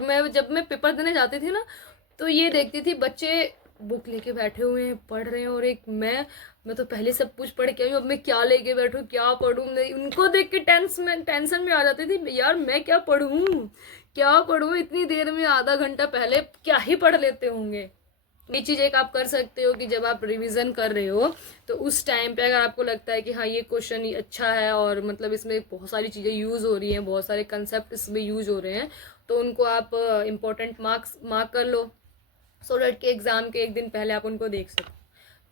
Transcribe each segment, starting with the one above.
मैं जब मैं पेपर देने जाती थी ना, तो ये देखती थी बच्चे बुक लेके बैठे हुए हैं, पढ़ रहे हैं, और एक मैं तो पहले सब कुछ पढ़ के आई हूँ, अब मैं क्या लेके बैठूँ, क्या पढ़ूँ। उनको देख के टेंशन में आ जाती थी यार, मैं क्या पढ़ूँ, क्या पढ़ूँ, इतनी देर में आधा घंटा पहले क्या ही पढ़ लेते होंगे। ये चीज़ एक आप कर सकते हो कि जब आप रिवीजन कर रहे हो तो उस टाइम पे अगर आपको लगता है कि हाँ ये क्वेश्चन अच्छा है और मतलब इसमें बहुत सारी चीज़ें यूज़ हो रही हैं, बहुत सारे कंसेप्ट इसमें यूज़ हो रहे हैं, तो उनको आप इम्पोर्टेंट मार्क कर लो, सो डेट के एग्ज़ाम के एक दिन पहले आप उनको देख सको।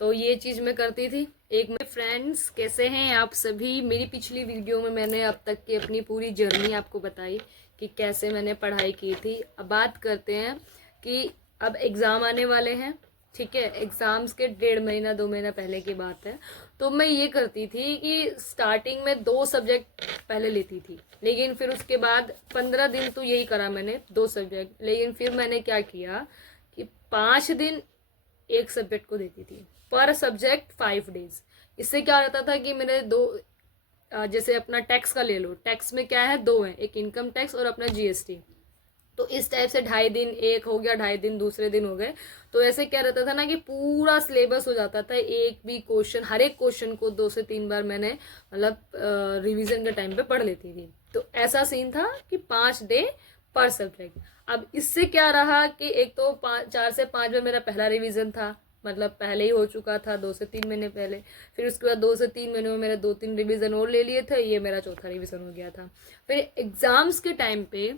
तो ये चीज़ मैं करती थी। एक मेरे फ्रेंड्स, कैसे हैं आप सभी। मेरी पिछली वीडियो में मैंने अब तक की अपनी पूरी जर्नी आपको बताई कि कैसे मैंने पढ़ाई की थी। अब बात करते हैं कि अब एग्ज़ाम आने वाले हैं, ठीक है। एग्ज़ाम्स के 1.5 महीना 2 महीना पहले की बात है। तो मैं ये करती थी कि स्टार्टिंग में 2 सब्जेक्ट पहले लेती थी, लेकिन फिर उसके बाद 15 दिन तो यही करा मैंने, 2 सब्जेक्ट। लेकिन फिर मैंने क्या किया कि 5 दिन एक सब्जेक्ट को देती थी, पर सब्जेक्ट 5 डेज। इससे क्या रहता था कि मेरे जैसे अपना टैक्स का ले लो, टैक्स में क्या है, 2 है, एक इनकम टैक्स और अपना जीएसटी। तो इस टाइप से 2.5 दिन एक हो गया, 2.5 दिन दूसरे दिन हो गए। तो ऐसे क्या रहता था ना कि पूरा सिलेबस हो जाता था। एक भी क्वेश्चन, हर एक क्वेश्चन को 2 से 3 बार मैंने मतलब रिवीजन के टाइम पे पढ़ लेती थी। तो ऐसा सीन था कि 5 डे पर सब्जेक्ट। अब इससे क्या रहा कि एक तो 4 से 5 में मेरा पहला रिवीजन था, मतलब पहले ही हो चुका था 2 से 3 महीने पहले। फिर उसके बाद 2 से 3 महीने में मेरे 2-3 रिवीजन और ले लिए थे, ये मेरा चौथा रिवीजन हो गया था। फिर एग्जाम्स के टाइम पे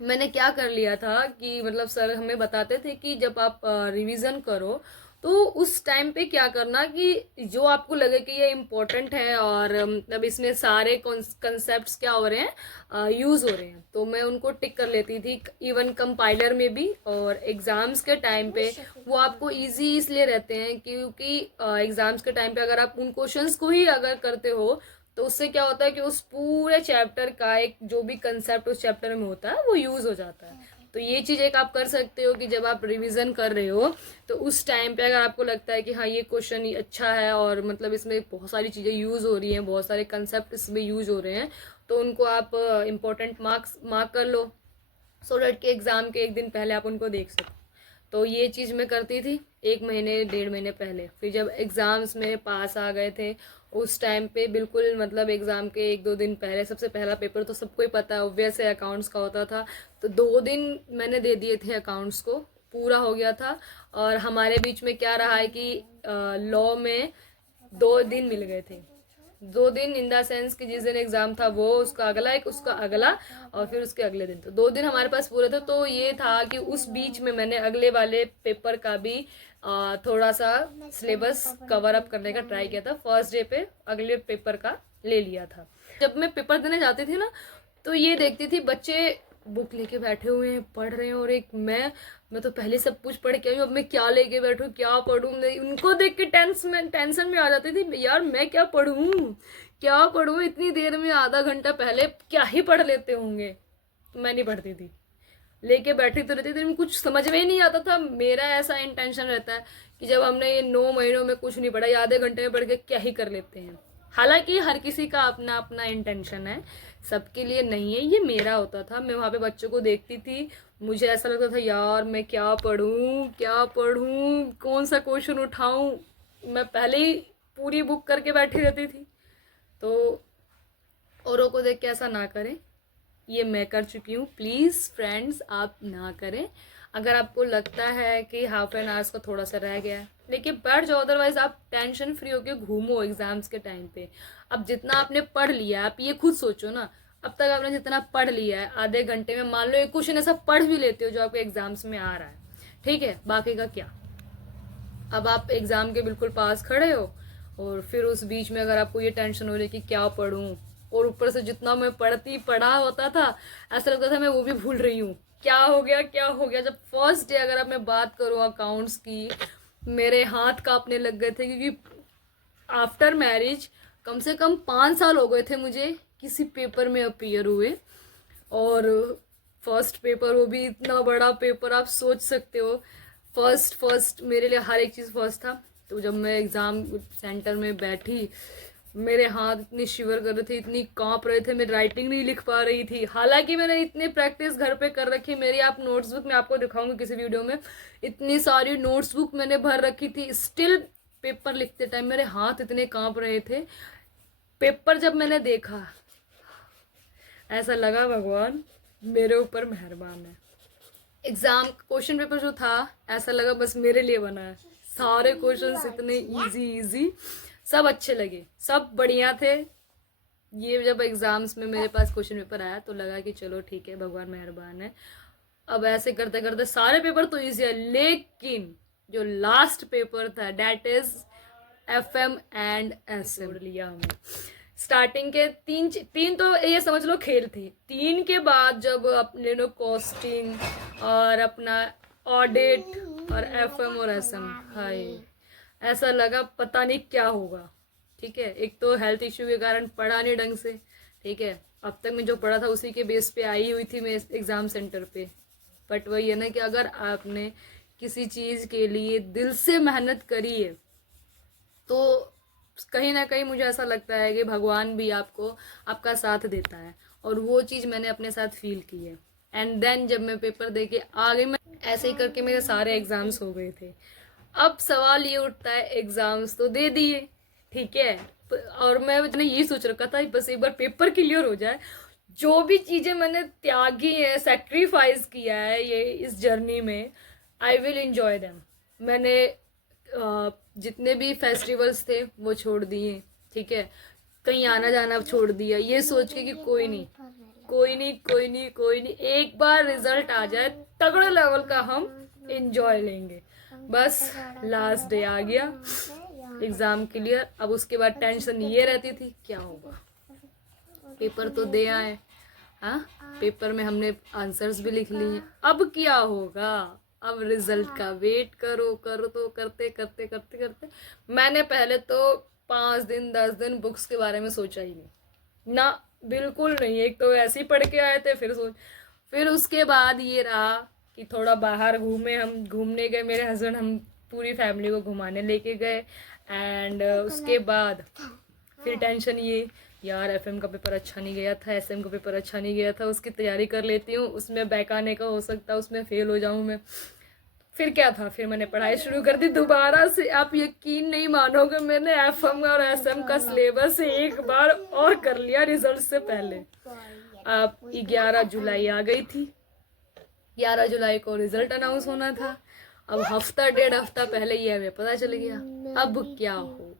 मैंने क्या कर लिया था कि मतलब सर हमें बताते थे कि जब आप रिवीजन करो तो उस टाइम पे क्या करना कि जो आपको लगे कि ये इम्पोर्टेंट है और मतलब इसमें सारे कंसेप्ट्स क्या हो रहे हैं, यूज हो रहे हैं, तो मैं उनको टिक कर लेती थी, इवन कंपाइलर में भी। और एग्जाम्स के टाइम पे वो आपको इजी इसलिए रहते हैं क्योंकि एग्जाम्स के टाइम पे अगर आप उन क्वेश्चंस को ही अगर करते हो तो उससे क्या होता है कि उस पूरे चैप्टर का एक जो भी कंसेप्ट उस चैप्टर में होता है वो यूज हो जाता है। तो ये चीज एक आप कर सकते हो कि जब आप रिवीजन कर रहे हो तो उस टाइम पे अगर आपको लगता है कि हाँ ये क्वेश्चन अच्छा है और मतलब इसमें बहुत सारी चीजें यूज हो रही हैं, बहुत सारे कंसेप्ट इसमें यूज हो रहे हैं, तो उनको आप इम्पोर्टेंट मार्क कर लो, सो डेट के एग्जाम के एक दिन पहले आप उनको देख सको। तो ये चीज़ मैं करती थी 1 महीने 1.5 महीने पहले। फिर जब एग्ज़ाम्स में पास आ गए थे उस टाइम पे बिल्कुल मतलब एग्ज़ाम के 1-2 दिन पहले सबसे पहला पेपर तो सबको ही पता है, ऑब्वियस है, अकाउंट्स का होता था। तो 2 दिन मैंने दे दिए थे अकाउंट्स को, पूरा हो गया था। और हमारे बीच में क्या रहा है कि लॉ में 2 दिन मिल गए थे। 2 दिन इन द सेंस कि जिस दिन एग्जाम था वो उसका अगला, एक उसका अगला, और फिर उसके अगले दिन, तो 2 दिन हमारे पास पूरे थे। तो ये था कि उस बीच में मैंने अगले वाले पेपर का भी थोड़ा सा सिलेबस कवर अप करने का ट्राई किया था। फर्स्ट डे पे अगले पेपर का ले लिया था। जब मैं पेपर देने जाती थी ना, तो ये देखती थी बच्चे बुक लेके बैठे हुए हैं, पढ़ रहे हैं, और एक मैं तो पहले सब कुछ पढ़ के आई हूँ, अब मैं क्या लेके बैठूँ, क्या पढ़ूँ। उनको देख के टेंशन में आ जाती थी यार, मैं क्या पढ़ूँ, क्या पढ़ूँ, इतनी देर में आधा घंटा पहले क्या ही पढ़ लेते होंगे। मैं नहीं पढ़ती थी, लेके बैठी तो रहती थी, कुछ समझ में ही नहीं आता था। मेरा ऐसा इंटेंशन रहता है कि जब हमने ये 9 महीनों में कुछ नहीं पढ़ा, ये आधे घंटे में पढ़ के क्या ही कर लेते हैं। हालांकि हर किसी का अपना अपना इंटेंशन है, सबके लिए नहीं है। ये मेरा होता था, मैं वहाँ पे बच्चों को देखती थी, मुझे ऐसा लगता था यार मैं क्या पढ़ूँ, क्या पढ़ूँ, कौन सा क्वेश्चन उठाऊँ। मैं पहले ही पूरी बुक करके बैठी रहती थी। तो औरों को देख के ऐसा ना करें, ये मैं कर चुकी हूँ। प्लीज़ फ्रेंड्स आप ना करें। अगर आपको लगता है कि हाफ एन आवर्स का थोड़ा सा रह गया है, लेकिन बैठ जाओ, अदरवाइज आप टेंशन फ्री होके घूमो एग्जाम्स के टाइम पे। अब जितना आपने पढ़ लिया, आप ये खुद सोचो ना, अब तक आपने जितना पढ़ लिया है आधे घंटे में, मान लो एक क्वेश्चन ऐसा पढ़ भी लेते हो जो आपके एग्जाम्स में आ रहा है, ठीक है, बाकी का क्या। अब आप एग्जाम के बिल्कुल पास खड़े हो और फिर उस बीच में अगर आपको ये टेंशन हो रही कि क्या पढूं, और ऊपर से जितना मैं पढ़ा होता था ऐसा लगता था मैं वो भी भूल रही हूँ, क्या हो गया क्या हो गया। जब फर्स्ट डे अगर अब मैं बात करूँ अकाउंट्स की, मेरे हाथ कांपने लग गए थे, क्योंकि आफ्टर मैरिज कम से कम 5 साल हो गए थे मुझे किसी पेपर में अपीयर हुए। और फर्स्ट पेपर, वो भी इतना बड़ा पेपर, आप सोच सकते हो। फर्स्ट मेरे लिए हर एक चीज़ फर्स्ट था। तो जब मैं एग्ज़ाम सेंटर में बैठी, मेरे हाथ इतनी शिवर कर रहे थे, इतनी कांप रहे थे, मैं राइटिंग नहीं लिख पा रही थी। हालांकि मैंने इतनी प्रैक्टिस घर पे कर रखी, मेरी आप नोट्सबुक मैं आपको दिखाऊंगी किसी वीडियो में, इतनी सारी नोट्सबुक मैंने भर रखी थी, स्टिल पेपर लिखते टाइम मेरे हाथ इतने कांप रहे थे। पेपर जब मैंने देखा ऐसा लगा भगवान मेरे ऊपर मेहरबान है। एग्जाम क्वेश्चन पेपर जो था ऐसा लगा बस मेरे लिए बना है। सारे क्वेश्चंस इतने इजी सब अच्छे लगे, सब बढ़िया थे। ये जब एग्जाम्स में मेरे पास क्वेश्चन पेपर आया तो लगा कि चलो ठीक है, भगवान मेहरबान है। अब ऐसे करते करते सारे पेपर तो इजी है, लेकिन जो लास्ट पेपर था that is FM and SM लिया हमने। स्टार्टिंग के तीन तो ये समझ लो खेल थे। 3 के बाद जब अपने लोग कॉस्टिंग और अपना ऑडिट और FM और SM, हाय ऐसा लगा पता नहीं क्या होगा। ठीक है, एक तो हेल्थ इश्यू के कारण पढ़ा नहीं ढंग से। ठीक है, अब तक मैं जो पढ़ा था उसी के बेस पे आई हुई थी मैं एग्जाम सेंटर पे। बट वही है ना कि अगर आपने किसी चीज़ के लिए दिल से मेहनत करी है तो कहीं ना कहीं मुझे ऐसा लगता है कि भगवान भी आपको आपका साथ देता है, और वो चीज़ मैंने अपने साथ फील की है। एंड देन जब मैं पेपर दे के आ गई, मैं ऐसे ही करके मेरे सारे एग्जाम्स हो गए थे। अब सवाल ये उठता है, एग्जाम्स तो दे दिए, ठीक है, और मैंने यही सोच रखा था बस एक बार पेपर क्लियर हो जाए। जो भी चीज़ें मैंने त्यागी है, सेक्रीफाइस किया है ये इस जर्नी में, आई विल एंजॉय देम। मैंने जितने भी फेस्टिवल्स थे वो छोड़ दिए, ठीक है, कहीं आना जाना छोड़ दिया, ये सोच के कि कोई नहीं कोई नहीं कोई नहीं कोई नहीं, एक बार रिजल्ट आ जाए तगड़े लेवल का हम एंजॉय लेंगे। बस लास्ट डे आ गया, एग्जाम क्लियर। अब उसके बाद टेंशन ये रहती थी क्या होगा, पेपर तो दे आए, हाँ पेपर में हमने आंसर्स भी लिख लिए, अब क्या होगा, अब रिजल्ट का वेट करो करो। तो करते करते करते करते मैंने पहले तो 5 दिन 10 दिन बुक्स के बारे में सोचा ही नहीं ना, बिल्कुल नहीं। एक तो ऐसे ही पढ़ के आए थे, फिर उसके बाद ये रहा कि थोड़ा बाहर घूमे, हम घूमने गए, मेरे हस्बैंड हम पूरी फैमिली को घुमाने लेके गए। एंड उसके बाद फिर टेंशन ये, यार FM का पेपर अच्छा नहीं गया था, SM का पेपर अच्छा नहीं गया था, उसकी तैयारी कर लेती हूँ, उसमें बैक आने का हो सकता है, उसमें फेल हो जाऊँ मैं। फिर क्या था, फिर मैंने पढ़ाई शुरू कर दी दोबारा से। आप यकीन नहीं मानोगे, मैंने FM और SM का सिलेबस एक बार और कर लिया रिजल्ट से पहले। अब 11 जुलाई आ गई थी, 11 जुलाई को रिजल्ट अनाउंस होना था। अब हफ्ता 1.5 हफ्ता पहले ये हमें पता चल गया। अब क्या हो,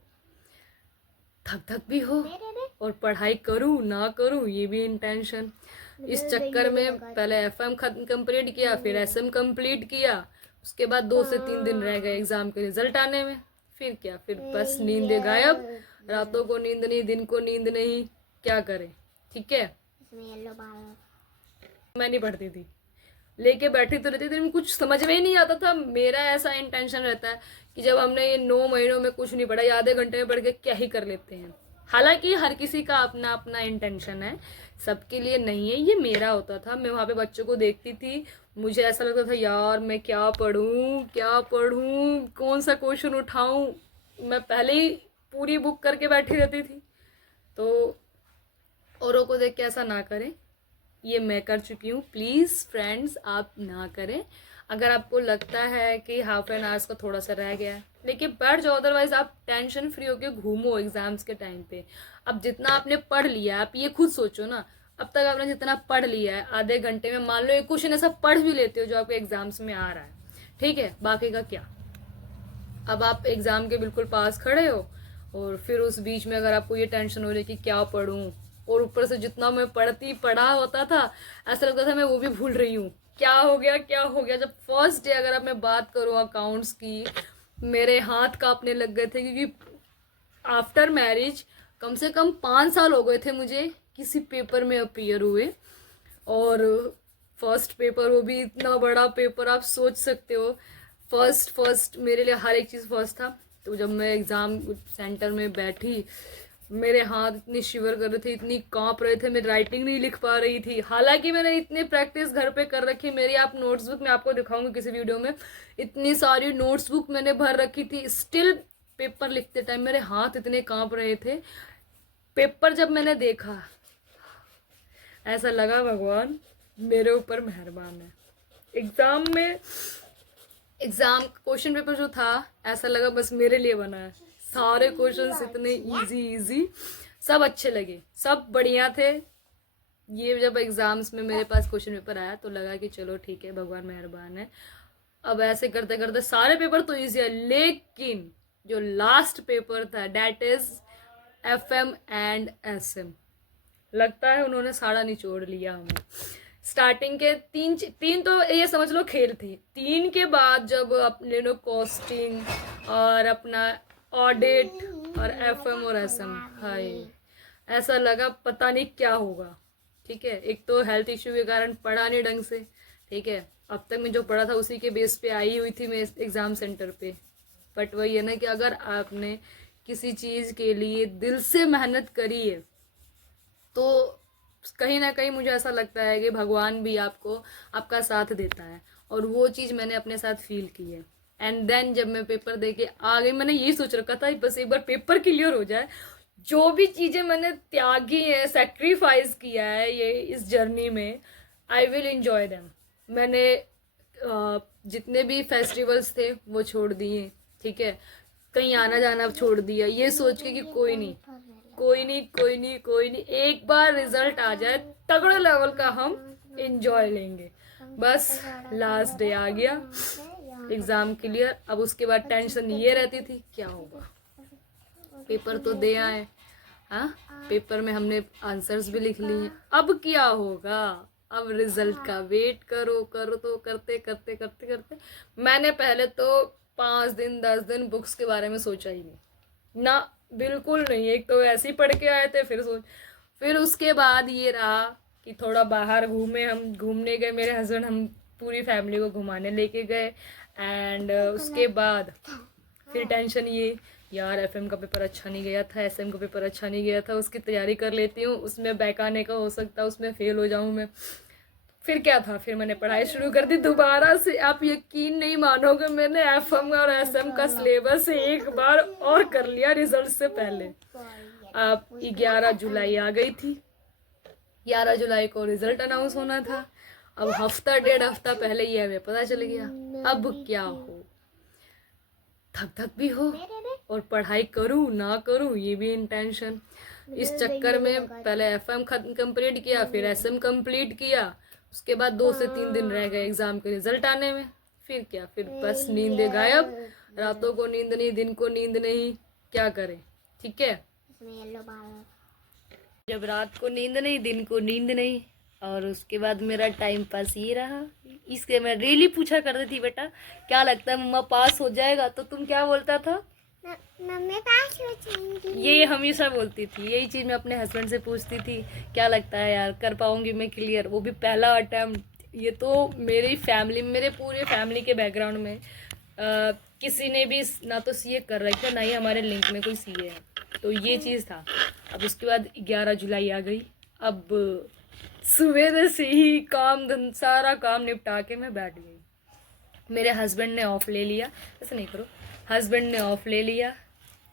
थक थक भी हो और पढ़ाई करूँ ना करूँ ये भी इंटेंशन। इस चक्कर में पहले FM कंप्लीट किया, फिर SM कंप्लीट किया, उसके बाद 2 से 3 दिन रह गए एग्जाम के रिजल्ट आने में। फिर क्या, फिर बस नींद गायब, रातों को नींद नहीं, दिन को नींद नहीं, क्या करें। ठीक है, मैं नहीं पढ़ती थी, लेके बैठी तो रहती थी, कुछ समझ में ही नहीं आता था। मेरा ऐसा इंटेंशन रहता है कि जब हमने ये 9 महीनों में कुछ नहीं पढ़ा, आधे घंटे में पढ़ के क्या ही कर लेते हैं। हालांकि हर किसी का अपना अपना इंटेंशन है, सबके लिए नहीं है, ये मेरा होता था। मैं वहाँ पे बच्चों को देखती थी, मुझे ऐसा लगता था यार मैं क्या पढ़ूँ, कौन सा क्वेश्चन उठाऊँ। मैं पहले ही पूरी बुक करके बैठी रहती थी। तो औरों को देख के ऐसा ना करें, ये मैं कर चुकी हूँ। प्लीज़ फ्रेंड्स आप ना करें। अगर आपको लगता है कि हाफ एन आवर्स का थोड़ा सा रह गया है, लेकिन बैठ जाओ, अदरवाइज आप टेंशन फ्री होकर घूमो एग्जाम्स के टाइम पे। अब जितना आपने पढ़ लिया, आप ये खुद सोचो ना, अब तक आपने जितना पढ़ लिया है, आधे घंटे में मान लो एक क्वेश्चन ऐसा पढ़ भी लेते हो जो आपके एग्जाम्स में आ रहा है, ठीक है, बाकी का क्या। अब आप एग्जाम के बिल्कुल पास खड़े हो और फिर उस बीच में अगर आपको ये टेंशन हो रही कि क्या पढ़ूं, और ऊपर से जितना मैं पढ़ा होता था ऐसा लगता था मैं वो भी भूल रही हूँ, क्या हो गया। जब फर्स्ट डे अगर अब मैं बात करूँ अकाउंट्स की, मेरे हाथ कांपने लग गए थे, क्योंकि आफ्टर मैरिज कम से कम 5 साल हो गए थे मुझे किसी पेपर में अपीयर हुए, और फर्स्ट पेपर, वो भी इतना बड़ा पेपर, आप सोच सकते हो। फर्स्ट मेरे लिए हर एक चीज़ फर्स्ट था। तो जब मैं एग्ज़ाम सेंटर में बैठी, मेरे हाथ इतनी शिवर कर रहे थे, इतनी कांप रहे थे, मैं राइटिंग नहीं लिख पा रही थी। हालांकि मैंने इतनी प्रैक्टिस घर पे कर रखी, मेरी आप नोट्सबुक मैं आपको दिखाऊंगी किसी वीडियो में, इतनी सारी नोट्सबुक मैंने भर रखी थी, स्टिल पेपर लिखते टाइम मेरे हाथ इतने कांप रहे थे। पेपर जब मैंने देखा, ऐसा लगा भगवान मेरे ऊपर मेहरबान है। एग्जाम क्वेश्चन पेपर जो था, ऐसा लगा बस मेरे लिए बना है। सारे क्वेश्चंस इतने इजी सब अच्छे लगे, सब बढ़िया थे। ये जब एग्जाम्स में मेरे पास क्वेश्चन पेपर आया तो लगा कि चलो ठीक है, भगवान मेहरबान है। अब ऐसे करते करते सारे पेपर तो इजी है, लेकिन जो लास्ट पेपर था that is FM and SM, लगता है उन्होंने साड़ा निचोड़ लिया हमें। स्टार्टिंग के तीन तो ये समझ लो खेल थे। 3 के बाद जब अपने लोग कॉस्टिंग और अपना ऑडिट और FM और SM, हाय ऐसा लगा पता नहीं क्या होगा। ठीक है, एक तो हेल्थ इश्यू के कारण पढ़ा नहीं ढंग से। ठीक है, अब तक मैं जो पढ़ा था उसी के बेस पे आई हुई थी मैं एग्जाम सेंटर पे। बट वही है ना कि अगर आपने किसी चीज़ के लिए दिल से मेहनत करी है तो कहीं ना कहीं मुझे ऐसा लगता है कि भगवान भी आपका साथ देता है, और वो चीज़ मैंने अपने साथ फील की है। एंड देन जब मैं पेपर दे के आ गई, मैंने यही सोच रखा था बस एक बार पेपर क्लियर हो जाए। जो भी चीज़ें मैंने त्यागी है, सेक्रीफाइस किया है ये इस जर्नी में, आई विल एंजॉय देम। मैंने जितने भी फेस्टिवल्स थे वो छोड़ दिए। ठीक है, कहीं आना जाना छोड़ दिया, ये सोच के कि कोई नहीं, एक बार रिजल्ट आ जाए तगड़े लेवल का हम एंजॉय लेंगे। बस लास्ट डे आ गया, एग्जाम क्लियर। अब उसके बाद टेंशन ये रहती थी क्या होगा। पेपर तो दे आए, हाँ पेपर में हमने आंसर्स भी लिख लिए, अब क्या होगा, अब रिजल्ट का वेट करो तो करते करते मैंने पहले तो 5 दिन 10 दिन बुक्स के बारे में सोचा ही नहीं ना, बिल्कुल नहीं। एक तो ऐसे ही पढ़ के आए थे, फिर उसके बाद ये रहा कि थोड़ा बाहर घूमने गए, मेरे हस्बैंड हम पूरी फैमिली को घुमाने लेके गए। एंड उसके बाद फिर टेंशन ये, यार FM का पेपर अच्छा नहीं गया था, SM का पेपर अच्छा नहीं गया था, उसकी तैयारी कर लेती हूँ, उसमें बैक आने का हो सकता है, उसमें फेल हो जाऊँ मैं। फिर क्या था, फिर मैंने पढ़ाई शुरू कर दी दोबारा से। आप यकीन नहीं मानोगे, मैंने FM और SM का सिलेबस एक बार और कर लिया रिजल्ट से पहले। अब 11 जुलाई आ गई थी, 11 जुलाई को रिजल्ट अनाउंस होना था। अब हफ्ता 1.5 हफ्ता पहले ये हमें पता चल गया। अब क्या हो, थक भी हो, और पढ़ाई करूँ ना करूँ ये भी टेंशन। इस चक्कर में पहले FM कंप्लीट किया, फिर SM कंप्लीट किया, उसके बाद 2 से 3 दिन रह गए एग्जाम के रिजल्ट आने में। फिर क्या, फिर बस नींद गायब, रातों को नींद नहीं, दिन को नींद नहीं, क्या करें। ठीक है, जब रात को नींद नहीं, दिन को नींद नहीं, और उसके बाद मेरा टाइम पास ये रहा। इसके मैं डेली पूछा करती थी, बेटा क्या लगता है मम्मा पास हो जाएगा, तो तुम क्या बोलता था, मम्मी पास हो जाएंगी। ये हमेशा बोलती थी, यही चीज़ मैं अपने हस्बैंड से पूछती थी, क्या लगता है यार कर पाऊंगी मैं क्लियर, वो भी पहला अटेम्प्ट। ये तो मेरे पूरे फैमिली के बैकग्राउंड में किसी ने भी ना तो CA कर रखा, ना ही हमारे लिंक में कोई CA है, तो ये चीज़ था। अब उसके बाद 11 जुलाई आ गई। अब सुबह से ही सारा काम निपटा के मैं बैठ गई। मेरे हस्बैंड ने ऑफ ले लिया, ऐसा नहीं करो, हस्बैंड ने ऑफ ले लिया।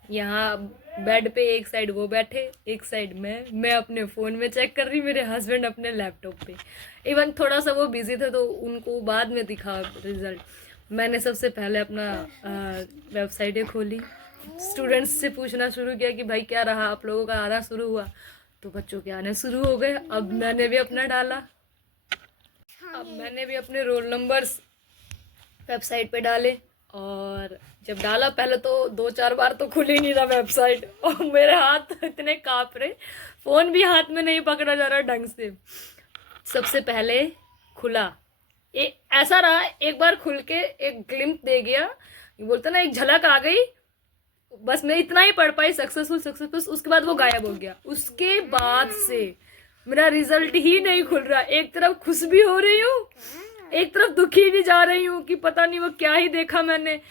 यहाँ बेड पे एक साइड वो बैठे, एक साइड मैं अपने फ़ोन में चेक कर रही, मेरे हस्बैंड अपने लैपटॉप पे। इवन थोड़ा सा वो बिजी थे तो उनको बाद में दिखा रिजल्ट। मैंने सबसे पहले अपना वेबसाइटें खोली, स्टूडेंट्स से पूछना शुरू किया कि भाई क्या रहा, आप लोगों का आना शुरू हुआ, तो बच्चों के आने शुरू हो गए। अब मैंने भी अपना डाला, अब मैंने भी अपने रोल नंबर्स वेबसाइट पे डाले, और जब डाला पहले तो 2-4 बार तो खुल ही नहीं रहा वेबसाइट, और मेरे हाथ इतने काँप रहे, फ़ोन भी हाथ में नहीं पकड़ा जा रहा ढंग से। सबसे पहले खुला, ऐसा रहा, एक बार खुल के एक ग्लिम्प दे गया, बोलते ना एक झलक आ गई, बस मैं इतना ही पढ़ पाई सक्सेसफुल, उसके बाद वो गायब हो गया। उसके बाद से मेरा रिजल्ट ही नहीं खुल रहा। एक तरफ खुश भी हो रही हूँ, एक तरफ दुखी भी जा रही हूँ कि पता नहीं वो क्या ही देखा मैंने।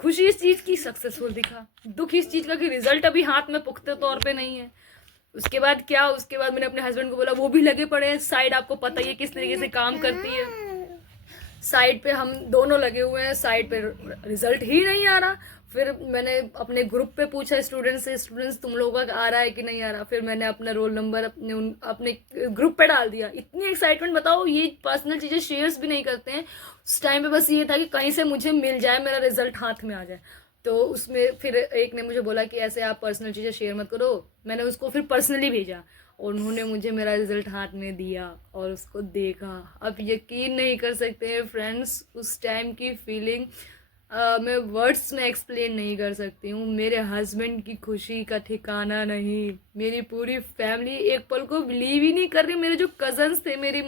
खुशी इस चीज़ की सक्सेसफुल दिखा, दुख इस चीज़ का कि रिजल्ट अभी हाथ में पुख्ते तौर पे नहीं है। उसके बाद क्या, उसके बाद मैंने अपने हस्बैंड को बोला, वो भी लगे पड़े हैं, साइड आपको पता ही है किस तरीके से काम करती है, साइड पे हम दोनों लगे हुए हैं, साइड पे रिजल्ट ही नहीं आ रहा। फिर मैंने अपने ग्रुप पे पूछा स्टूडेंट्स से, स्टूडेंट्स तुम लोगों का आ रहा है कि नहीं आ रहा। फिर मैंने अपना रोल नंबर अपने ग्रुप पे डाल दिया। इतनी एक्साइटमेंट, बताओ, ये पर्सनल चीज़ें शेयर्स भी नहीं करते हैं उस टाइम पे। बस ये था कि कहीं से मुझे मिल जाए, मेरा रिजल्ट हाथ में आ जाए। तो उसमें फिर एक ने मुझे बोला कि ऐसे आप पर्सनल चीज़ें शेयर मत करो। मैंने उसको फिर पर्सनली भेजा और उन्होंने मुझे मेरा रिजल्ट हाथ में दिया और उसको देखा। अब यकीन नहीं कर सकते हैं फ्रेंड्स, उस टाइम की फीलिंग मैं वर्ड्स में एक्सप्लेन नहीं कर सकती हूँ। मेरे हस्बैंड की खुशी का ठिकाना नहीं, मेरी पूरी फैमिली एक पल को बिलीव ही नहीं कर रही। मेरे जो कजन्स थे, मेरी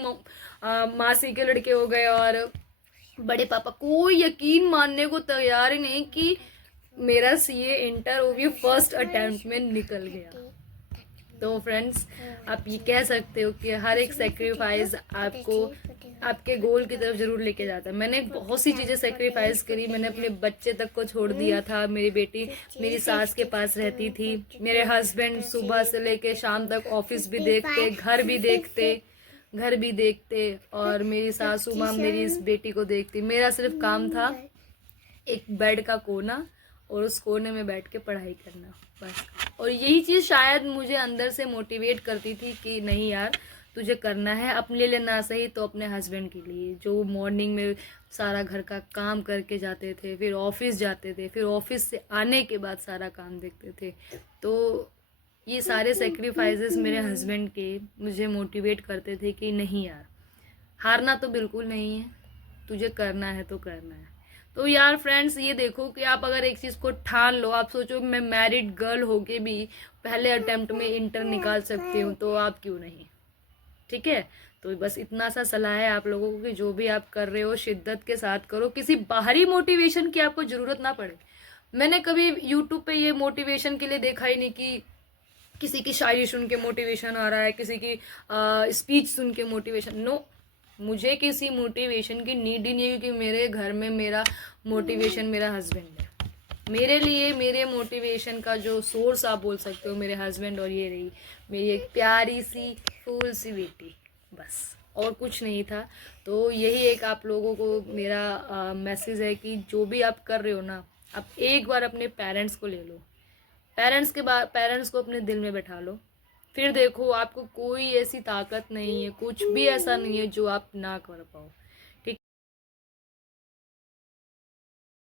मासी के लड़के हो गए और बड़े पापा, कोई यकीन मानने को तैयार ही नहीं कि मेरा सीए इंटर वो भी फर्स्ट अटेम्प्ट में निकल गया। तो फ्रेंड्स, आप ये कह सकते हो कि हर एक सेक्रीफाइस आपको आपके गोल की तरफ जरूर लेके जाता है। मैंने बहुत सी चीज़ें सेक्रीफाइस करी। मैंने अपने बच्चे तक को छोड़ दिया था। मेरी बेटी मेरी सास के पास रहती थी। मेरे हस्बैंड सुबह से लेके शाम तक ऑफिस भी देखते, घर भी देखते और मेरी सासू माँ मेरी इस बेटी को देखती। मेरा सिर्फ काम था एक बेड का कोना और उस कोने में बैठ के पढ़ाई करना, बस। और यही चीज़ शायद मुझे अंदर से मोटिवेट करती थी कि नहीं यार, तुझे करना है, अपने लिए ना सही तो अपने हस्बैंड के लिए, जो मॉर्निंग में सारा घर का काम करके जाते थे, फिर ऑफिस जाते थे, फिर ऑफिस से आने के बाद सारा काम देखते थे। तो ये सारे सेक्रीफाइसेस मेरे हस्बैंड के मुझे मोटिवेट करते थे कि नहीं यार, हारना तो बिल्कुल नहीं है, तुझे करना है तो करना है। तो यार फ्रेंड्स, ये देखो कि आप अगर एक चीज़ को ठान लो, आप सोचो मैं मैरिड गर्ल होके भी पहले अटेम्प्ट में इंटर निकाल सकती हूँ, तो आप क्यों नहीं। ठीक है, तो बस इतना सा सलाह है आप लोगों को कि जो भी आप कर रहे हो शिद्दत के साथ करो, किसी बाहरी मोटिवेशन की आपको ज़रूरत ना पड़े। मैंने कभी यूट्यूब पे ये मोटिवेशन के लिए देखा ही नहीं कि किसी की शायरी सुन के मोटिवेशन आ रहा है, किसी की स्पीच सुन के मोटिवेशन। नो, मुझे किसी मोटिवेशन की नीड ही नहीं है, क्योंकि मेरे घर में मेरा मोटिवेशन मेरा हस्बैंड है। मेरे लिए मेरे मोटिवेशन का जो सोर्स आप बोल सकते हो मेरे हस्बैंड, और ये रही मेरी एक प्यारी सी फूल सी बेटी, बस, और कुछ नहीं था। तो यही एक आप लोगों को मेरा मैसेज है कि जो भी आप कर रहे हो ना, आप एक बार अपने पेरेंट्स को ले लो, पेरेंट्स को अपने दिल में बैठा लो, फिर देखो आपको कोई ऐसी ताकत नहीं है, कुछ भी ऐसा नहीं है जो आप ना कर पाओ।